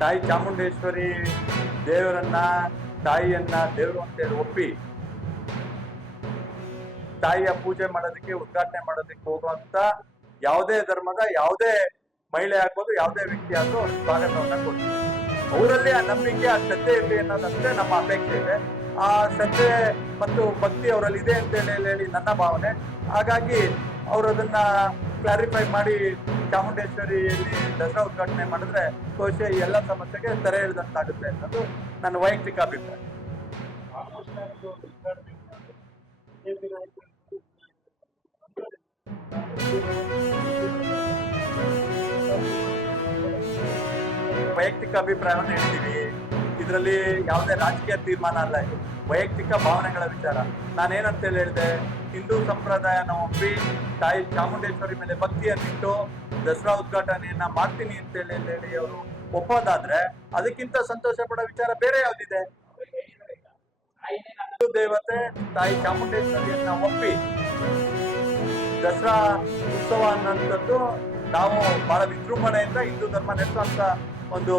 ತಾಯಿ ಚಾಮುಂಡೇಶ್ವರಿ ದೇವರನ್ನ ತಾಯಿಯನ್ನ ದೇವರು ಅಂತೇಳಿ ಒಪ್ಪಿ ತಾಯಿಯ ಪೂಜೆ ಮಾಡೋದಕ್ಕೆ ಉದ್ಘಾಟನೆ ಮಾಡೋದಕ್ಕೆ ಹೋಗುವಂತ ಯಾವುದೇ ಧರ್ಮದ ಯಾವುದೇ ಮಹಿಳೆ ಆಗ್ಬೋದು ಯಾವುದೇ ವ್ಯಕ್ತಿ ಆದ್ರೂ ಅವ್ರಿಗೆ ಸ್ವಾಗತವನ್ನ ಕೊಡ್ತೀವಿ. ಅವರಲ್ಲಿ ಆ ನಂಬಿಕೆ ಆ ಶ್ರದ್ಧೆ ಇರಲಿ ಅನ್ನೋದಷ್ಟೇ ನಮ್ಮ ಅಪೇಕ್ಷೆ ಇದೆ. ಆ ಶ್ರದ್ಧೆ ಮತ್ತು ಭಕ್ತಿ ಅವರಲ್ಲಿ ಇದೆ ಅಂತ ಹೇಳಿ ನನ್ನ ಭಾವನೆ. ಹಾಗಾಗಿ ಅವರು ಅದನ್ನ ಕ್ಲಾರಿಫೈ ಮಾಡಿ ಚಾಮುಂಡೇಶ್ವರಿಯಲ್ಲಿ ದಸರಾ ಉದ್ಘಾಟನೆ ಮಾಡಿದ್ರೆ ಬಹುಶಃ ಈ ಎಲ್ಲ ಸಮಸ್ಯೆಗೆ ತೆರೆ ಎಳೆದಂತಾಗುತ್ತೆ ಅನ್ನೋದು ನನ್ನ ವೈಯಕ್ತಿಕ ಅಭಿಪ್ರಾಯ. ವೈಯಕ್ತಿಕ ಅಭಿಪ್ರಾಯವನ್ನು ಹೇಳ್ತೀವಿ. ಇದರಲ್ಲಿ ಯಾವುದೇ ರಾಜಕೀಯ ತೀರ್ಮಾನ ಅಲ್ಲ, ಇದು ವೈಯಕ್ತಿಕ ಭಾವನೆಗಳ ವಿಚಾರ. ನಾನೇನಂತೇಳಿ ಹೇಳಿದೆ, ಹಿಂದೂ ಸಂಪ್ರದಾಯನ ಒಪ್ಪಿ ತಾಯಿ ಚಾಮುಂಡೇಶ್ವರಿ ಮೇಲೆ ಭಕ್ತಿಯನ್ನಿಟ್ಟು ದಸರಾ ಉದ್ಘಾಟನೆಯನ್ನ ಮಾಡ್ತೀನಿ ಅಂತೇಳಿ ಹೇಳಿ ಅವರು ಒಪ್ಪೋದಾದ್ರೆ ಅದಕ್ಕಿಂತ ಸಂತೋಷ ಪಡೋ ವಿಚಾರ ಬೇರೆ ಯಾವ್ದಿದೆ? ಹಿಂದೂ ದೇವತೆ ತಾಯಿ ಚಾಮುಂಡೇಶ್ವರಿಯನ್ನ ಒಪ್ಪಿ ದಸರಾ ಉತ್ಸವ ಅನ್ನೋಂಥದ್ದು ನಾವು ಬಹಳ ವಿಜೃಂಭಣೆಯಿಂದ ಹಿಂದೂ ಧರ್ಮ ನಡೆಸುವಂತ ಒಂದು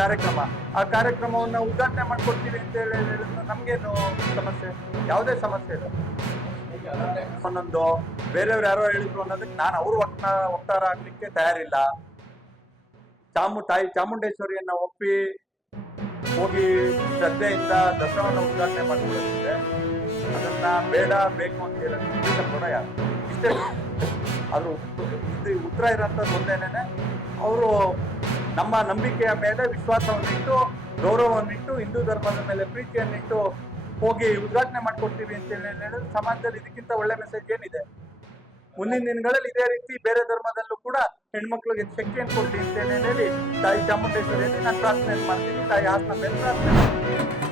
ಕಾರ್ಯಕ್ರಮ. ಆ ಕಾರ್ಯಕ್ರಮವನ್ನ ಉದ್ಘಾಟನೆ ಮಾಡ್ಕೊಡ್ತೀವಿ ಅಂತ ಹೇಳಿದ್ರೆ ನಮ್ಗೇನು ಸಮಸ್ಯೆ? ಯಾವುದೇ ಸಮಸ್ಯೆ ಇಲ್ಲ. ಒಂದೊಂದು ಬೇರೆಯವ್ರು ಯಾರೋ ಹೇಳಿದ್ರು ಅನ್ನೋದಕ್ಕೆ ನಾನು ಅವ್ರು ವಕ್ತಾರ ಆಗ್ಲಿಕ್ಕೆ ತಯಾರಿಲ್ಲ. ತಾಯಿ ಚಾಮುಂಡೇಶ್ವರಿಯನ್ನ ಒಪ್ಪಿ ಹೋಗಿ ಶ್ರದ್ಧೆಯಿಂದ ದಸರಾವನ್ನ ಉದ್ಘಾಟನೆ ಮಾಡ್ಕೊಡುತ್ತಿದೆ. ಅದನ್ನ ಬೇಡ ಬೇಕು ಅಂತ ಹೇಳೋದು ಕೂಡ ಯಾರು ಇಷ್ಟೇ. ಆದ್ರೂ ಇದು ಉತ್ತರ ಇರೋಂಥದ್ದು ಒಂದೇನೆ, ಅವರು ನಮ್ಮ ನಂಬಿಕೆಯ ಮೇಲೆ ವಿಶ್ವಾಸವನ್ನಿಟ್ಟು ಗೌರವವನ್ನಿಟ್ಟು ಹಿಂದೂ ಧರ್ಮದ ಮೇಲೆ ಪ್ರೀತಿಯನ್ನಿಟ್ಟು ಹೋಗಿ ಉದ್ಘಾಟನೆ ಮಾಡ್ಕೊಡ್ತೀವಿ ಅಂತ ಹೇಳಿದ್ರೆ ಸಮಾಜದಲ್ಲಿ ಇದಕ್ಕಿಂತ ಒಳ್ಳೆ ಮೆಸೇಜ್ ಏನಿದೆ? ಮುಂದಿನ ದಿನಗಳಲ್ಲಿ ಇದೇ ರೀತಿ ಬೇರೆ ಧರ್ಮದಲ್ಲೂ ಕೂಡ ಹೆಣ್ಮಕ್ಳಿಗೆ ಶಕ್ತಿಯನ್ನು ಕೊಡ್ಲಿ ಅಂತ ಹೇಳಿ ತಾಯಿ ಚಾಮುಂಡೇಶ್ವರಿಯಲ್ಲಿ ನಾನು ಪ್ರಾರ್ಥನೆ ಮಾಡ್ತೀನಿ. ತಾಯಿ ಹಾಸನ ಮೇಲೆ ಪ್ರಾರ್ಥನೆ ಮಾಡ್ತೀನಿ.